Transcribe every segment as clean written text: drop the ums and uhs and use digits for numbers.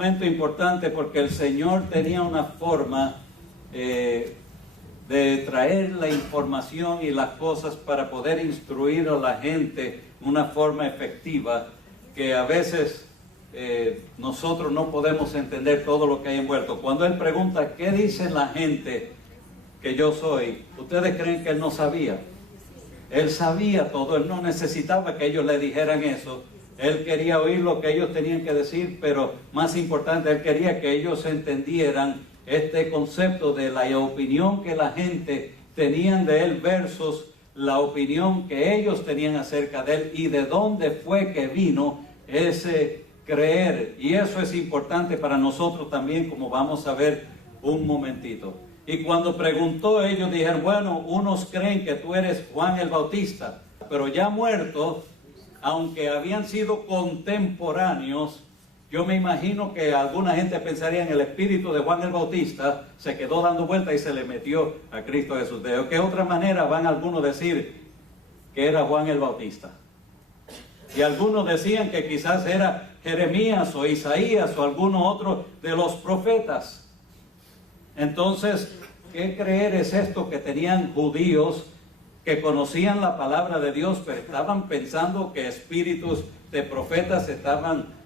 momento importante porque el Señor tenía una forma de traer la información y las cosas para poder instruir a la gente de una forma efectiva, que a veces nosotros no podemos entender todo lo que hay envuelto. Cuando Él pregunta, ¿qué dice la gente que yo soy? ¿Ustedes creen que Él no sabía? Él sabía todo, Él no necesitaba que ellos le dijeran eso. Él quería oír lo que ellos tenían que decir, pero más importante, Él quería que ellos entendieran este concepto de la opinión que la gente tenían de Él versus la opinión que ellos tenían acerca de Él y de dónde fue que vino ese creer. Y eso es importante para nosotros también, como vamos a ver un momentito. Y cuando preguntó, ellos dijeron, bueno, unos creen que tú eres Juan el Bautista, pero ya muerto, aunque habían sido contemporáneos, yo me imagino que alguna gente pensaría en el espíritu de Juan el Bautista, se quedó dando vuelta y se le metió a Cristo Jesús. ¿De qué otra manera van algunos a decir que era Juan el Bautista? Y algunos decían que quizás era Jeremías o Isaías o alguno otro de los profetas. Entonces, ¿qué creer es esto que tenían judíos que conocían la palabra de Dios, pero estaban pensando que espíritus de profetas estaban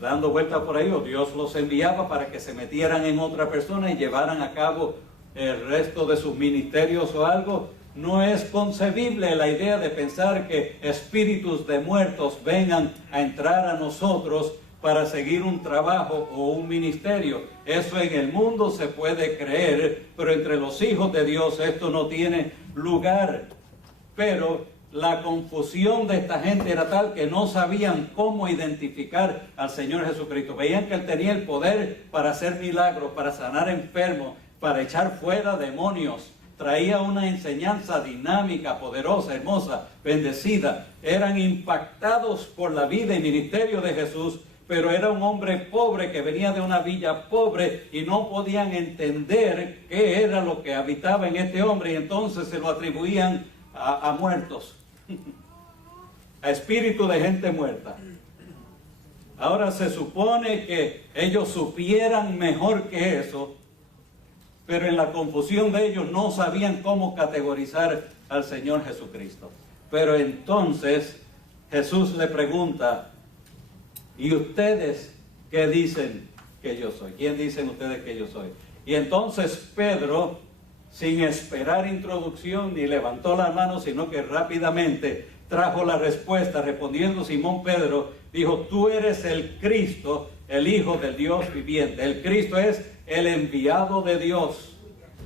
dando vuelta por ahí, o Dios los enviaba para que se metieran en otra persona y llevaran a cabo el resto de sus ministerios o algo? No es concebible la idea de pensar que espíritus de muertos vengan a entrar a nosotros para seguir un trabajo o un ministerio. Eso en el mundo se puede creer, pero entre los hijos de Dios esto no tiene lugar. Pero la confusión de esta gente era tal que no sabían cómo identificar al Señor Jesucristo. Veían que Él tenía el poder para hacer milagros, para sanar enfermos, para echar fuera demonios. Traía una enseñanza dinámica, poderosa, hermosa, bendecida. Eran impactados por la vida y ministerio de Jesús, pero era un hombre pobre que venía de una villa pobre y no podían entender qué era lo que habitaba en este hombre, y entonces se lo atribuían a muertos, a espíritu de gente muerta. Ahora se supone que ellos supieran mejor que eso, pero en la confusión de ellos no sabían cómo categorizar al Señor Jesucristo. Pero entonces Jesús le pregunta, ¿y ustedes qué dicen que yo soy? ¿Quién dicen ustedes que yo soy? Y entonces Pedro, sin esperar introducción, ni levantó la mano, sino que rápidamente trajo la respuesta. Respondiendo Simón Pedro, dijo, tú eres el Cristo, el Hijo del Dios viviente. El Cristo es el enviado de Dios.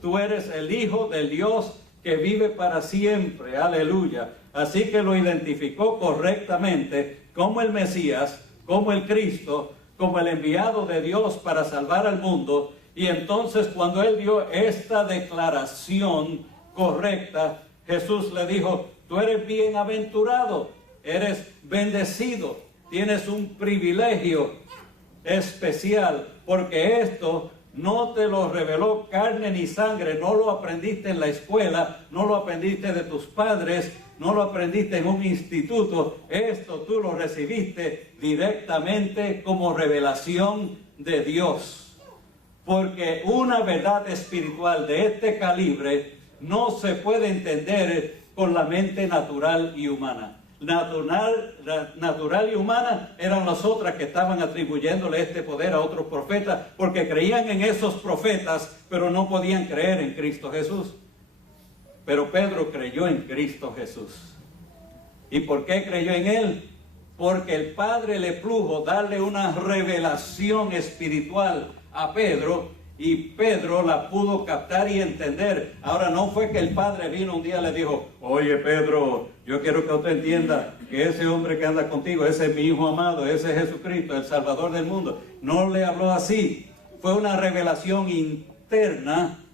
Tú eres el Hijo del Dios que vive para siempre. Aleluya. Así que lo identificó correctamente como el Mesías, como el Cristo, como el enviado de Dios para salvar al mundo. Y entonces cuando Él dio esta declaración correcta, Jesús le dijo, tú eres bienaventurado, eres bendecido, tienes un privilegio especial, porque esto no te lo reveló carne ni sangre, no lo aprendiste en la escuela, no lo aprendiste de tus padres, no lo aprendiste en un instituto. Esto tú lo recibiste directamente como revelación de Dios. Porque una verdad espiritual de este calibre no se puede entender con la mente natural y humana. Natural y humana eran las otras que estaban atribuyéndole este poder a otros profetas, porque creían en esos profetas, pero no podían creer en Cristo Jesús. Pero Pedro creyó en Cristo Jesús. ¿Y por qué creyó en Él? Porque el Padre le plugo darle una revelación espiritual a Pedro, y Pedro la pudo captar y entender. Ahora, no fue que el Padre vino un día y le dijo, oye Pedro, yo quiero que usted entienda que ese hombre que anda contigo, ese es mi Hijo amado, ese es Jesucristo, el Salvador del mundo. No le habló así. Fue una revelación interna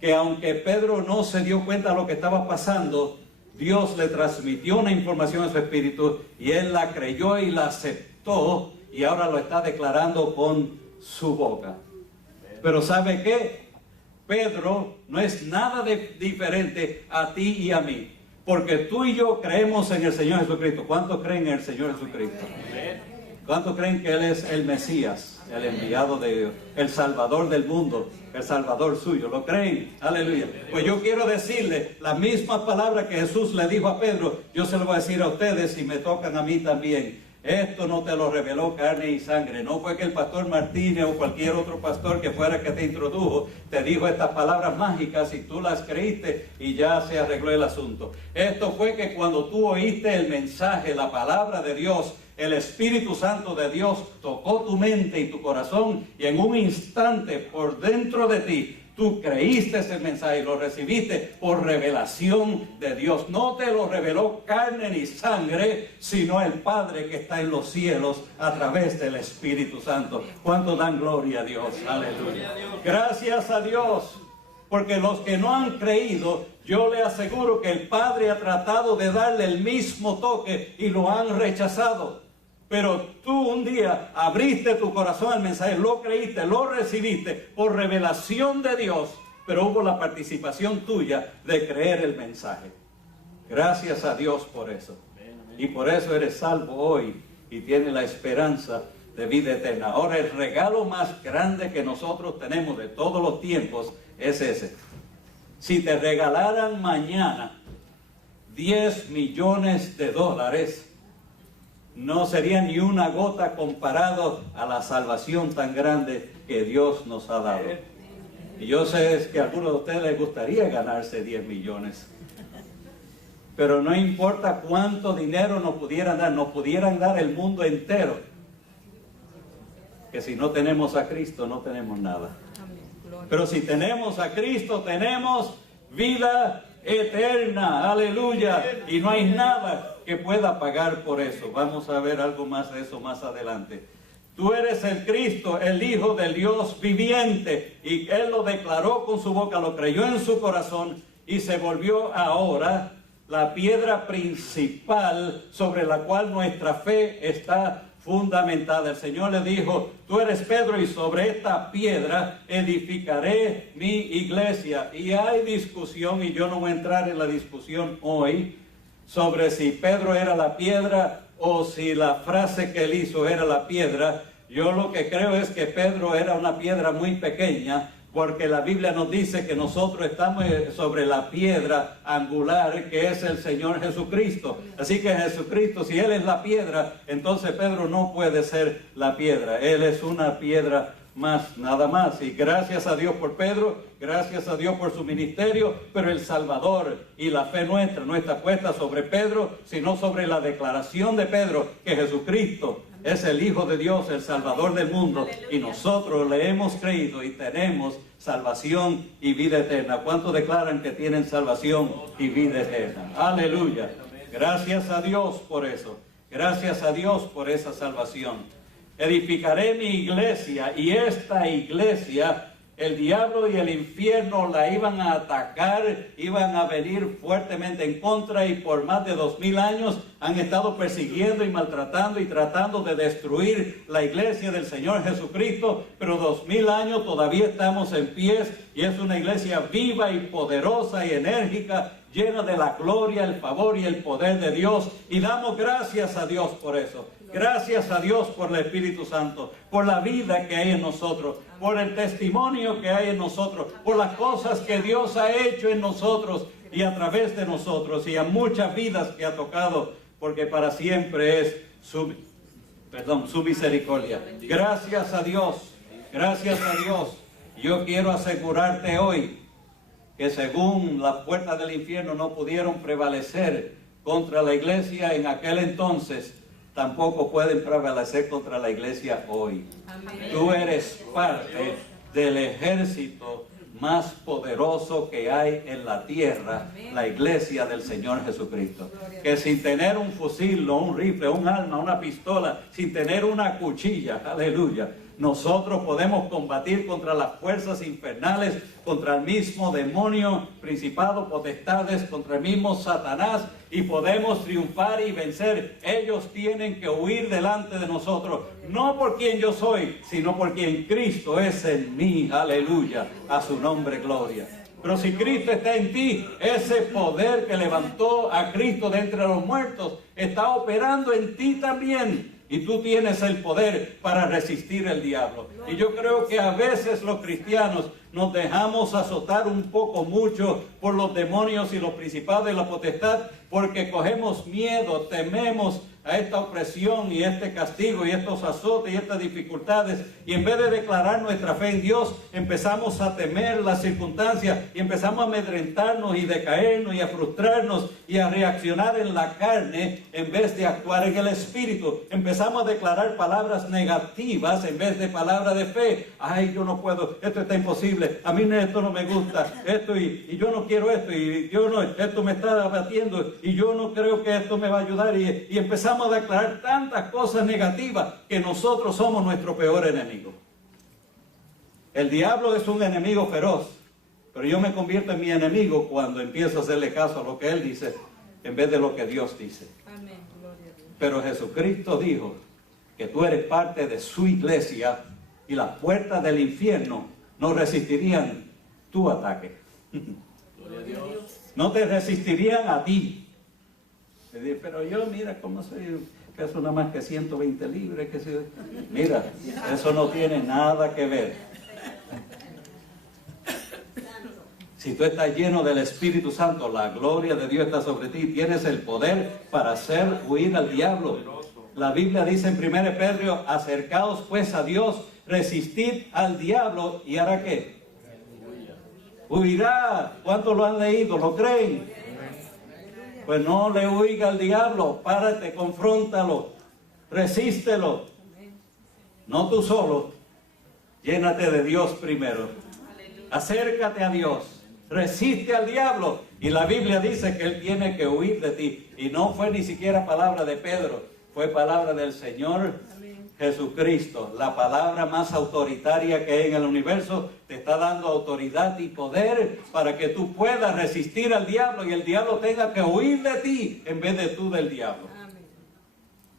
que, aunque Pedro no se dio cuenta de lo que estaba pasando, Dios le transmitió una información a su espíritu y él la creyó y la aceptó, y ahora lo está declarando con su boca. Pero ¿sabe qué? Pedro no es nada diferente a ti y a mí, porque tú y yo creemos en el Señor Jesucristo. ¿Cuántos creen en el Señor Jesucristo? ¿Cuántos creen que Él es el Mesías? el enviado de Dios, el Salvador del mundo, el Salvador suyo. ¿Lo creen? Aleluya. Pues yo quiero decirle la misma palabra que Jesús le dijo a Pedro, yo se lo voy a decir a ustedes y me tocan a mí también. Esto no te lo reveló carne y sangre. No fue que el pastor Martínez o cualquier otro pastor que fuera que te introdujo te dijo estas palabras mágicas y tú las creíste y ya se arregló el asunto. Esto fue que cuando tú oíste el mensaje, la palabra de Dios, el Espíritu Santo de Dios tocó tu mente y tu corazón y en un instante por dentro de ti tú creíste ese mensaje y lo recibiste por revelación de Dios. No te lo reveló carne ni sangre, sino el Padre que está en los cielos a través del Espíritu Santo. ¿Cuánto dan gloria a Dios? Aleluya. Gracias a Dios. Porque los que no han creído, yo le aseguro que el Padre ha tratado de darle el mismo toque y lo han rechazado. Pero tú un día abriste tu corazón al mensaje, lo creíste, lo recibiste por revelación de Dios, pero hubo la participación tuya de creer el mensaje. Gracias a Dios por eso. Y por eso eres salvo hoy y tienes la esperanza de vida eterna. Ahora el regalo más grande que nosotros tenemos de todos los tiempos es ese. Si te regalaran mañana $10 millones, no sería ni una gota comparado a la salvación tan grande que Dios nos ha dado. Y yo sé que a algunos de ustedes les gustaría ganarse 10 millones. Pero no importa cuánto dinero nos pudieran dar el mundo entero. Que si no tenemos a Cristo no tenemos nada. Pero si tenemos a Cristo tenemos vida eterna, aleluya, y no hay nada que pueda pagar por eso. Vamos a ver algo más de eso más adelante. Tú eres el Cristo, el Hijo del Dios viviente, y Él lo declaró con su boca, lo creyó en su corazón, y se volvió ahora la piedra principal sobre la cual nuestra fe está fundamentada. El Señor le dijo, tú eres Pedro y sobre esta piedra edificaré mi iglesia. Y hay discusión, y yo no voy a entrar en la discusión hoy, sobre si Pedro era la piedra o si la frase que él hizo era la piedra. Yo lo que creo es que Pedro era una piedra muy pequeña, porque la Biblia nos dice que nosotros estamos sobre la piedra angular que es el Señor Jesucristo. Así que Jesucristo, si Él es la piedra, entonces Pedro no puede ser la piedra. Él es una piedra más, nada más. Y gracias a Dios por Pedro, gracias a Dios por su ministerio, pero el Salvador y la fe nuestra no está puesta sobre Pedro, sino sobre la declaración de Pedro que Jesucristo es el Hijo de Dios, el Salvador del mundo, y nosotros le hemos creído y tenemos salvación y vida eterna. ¿Cuántos declaran que tienen salvación y vida eterna? Aleluya. Gracias a Dios por eso. Gracias a Dios por esa salvación. Edificaré mi iglesia, y esta iglesia, el diablo y el infierno la iban a atacar, iban a venir fuertemente en contra, y por más de 2000 años han estado persiguiendo y maltratando y tratando de destruir la iglesia del Señor Jesucristo, pero 2000 años todavía estamos en pie, y es una iglesia viva y poderosa y enérgica, llena de la gloria, el favor y el poder de Dios, y damos gracias a Dios por eso. Gracias a Dios por el Espíritu Santo, por la vida que hay en nosotros, por el testimonio que hay en nosotros, por las cosas que Dios ha hecho en nosotros y a través de nosotros, y a muchas vidas que ha tocado, porque para siempre es su misericordia. Gracias a Dios, gracias a Dios. Yo quiero asegurarte hoy que según las puertas del infierno no pudieron prevalecer contra la iglesia en aquel entonces, tampoco pueden prevalecer contra la iglesia hoy. Amén. Tú eres parte del ejército más poderoso que hay en la tierra, la iglesia del Señor Jesucristo. Que sin tener un fusil, o un rifle, un arma, una pistola, sin tener una cuchilla, aleluya, nosotros podemos combatir contra las fuerzas infernales, contra el mismo demonio, principado, potestades, contra el mismo Satanás, y podemos triunfar y vencer. Ellos tienen que huir delante de nosotros, no por quien yo soy, sino por quien Cristo es en mí, aleluya, a su nombre gloria. Pero si Cristo está en ti, ese poder que levantó a Cristo de entre los muertos está operando en ti también. y tú tienes el poder para resistir el diablo. Y yo creo que a veces los cristianos nos dejamos azotar un poco mucho por los demonios y los principados de la potestad, porque cogemos miedo, tememos a esta opresión y este castigo y estos azotes y estas dificultades, y en vez de declarar nuestra fe en Dios, empezamos a temer las circunstancias y empezamos a amedrentarnos y decaernos y a frustrarnos y a reaccionar en la carne en vez de actuar en el Espíritu. Empezamos a declarar palabras negativas en vez de palabras de fe. Ay, yo no puedo, esto está imposible, a mí esto no me gusta, esto y yo no quiero esto, y yo no, esto me está abatiendo, y yo no creo que esto me va a ayudar, y empezamos a declarar tantas cosas negativas que nosotros somos nuestro peor enemigo. El diablo es un enemigo feroz, pero yo me convierto en mi enemigo cuando empiezo a hacerle caso a lo que él dice en vez de lo que Dios dice. Amén. Gloria a Dios. Pero Jesucristo dijo que tú eres parte de su iglesia y las puertas del infierno no resistirían tu ataque. Gloria a Dios. No te resistirían a ti. Pero yo, mira cómo soy, que eso nada más que 120 libras, que soy... Mira, eso no tiene nada que ver. Si tú estás lleno del Espíritu Santo, la gloria de Dios está sobre ti, tienes el poder para hacer huir al diablo. La Biblia dice en 1 Pedro, acercaos pues a Dios, resistid al diablo, ¿y hará qué? Huirá. ¿Cuántos lo han leído? ¿Lo creen? Pues no le huiga al diablo, párate, confróntalo, resístelo. No tú solo, llénate de Dios primero. Acércate a Dios, resiste al diablo. Y la Biblia dice que él tiene que huir de ti. Y no fue ni siquiera palabra de Pedro, fue palabra del Señor Jesucristo. La palabra más autoritaria que hay en el universo te está dando autoridad y poder para que tú puedas resistir al diablo y el diablo tenga que huir de ti en vez de tú del diablo.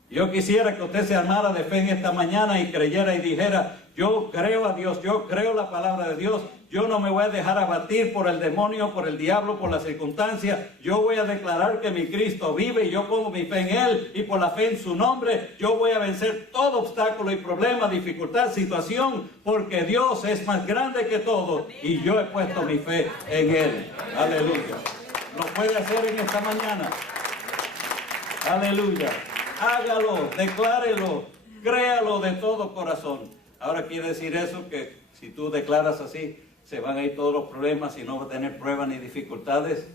Yo quisiera que usted se armara de fe en esta mañana y creyera y dijera, yo creo a Dios, yo creo la palabra de Dios, yo no me voy a dejar abatir por el demonio, por el diablo, por las circunstancias. Yo voy a declarar que mi Cristo vive y yo pongo mi fe en Él, y por la fe en su nombre yo voy a vencer todo obstáculo y problema, dificultad, situación, porque Dios es más grande que todo y yo he puesto mi fe en Él. Aleluya. Lo puede hacer en esta mañana. Aleluya. Hágalo, declárelo, créalo de todo corazón. Ahora quiere decir eso que si tú declaras así, se van a ir todos los problemas y no va a tener pruebas ni dificultades.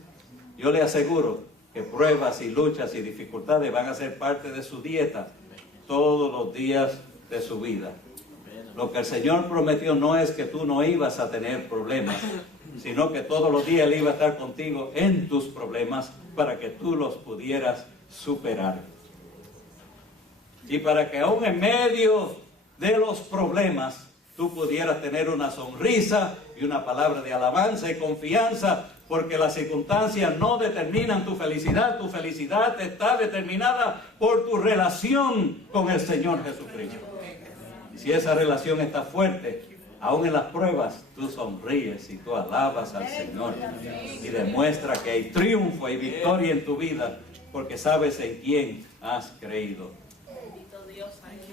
Yo le aseguro que pruebas y luchas y dificultades van a ser parte de su dieta todos los días de su vida. Lo que el Señor prometió no es que tú no ibas a tener problemas, sino que todos los días Él iba a estar contigo en tus problemas para que tú los pudieras superar. Y para que aún en medio de los problemas tú pudieras tener una sonrisa y una palabra de alabanza y confianza, porque las circunstancias no determinan tu felicidad está determinada por tu relación con el Señor Jesucristo. Y si esa relación está fuerte, aún en las pruebas, tú sonríes y tú alabas al Señor y demuestra que hay triunfo y victoria en tu vida, porque sabes en quién has creído.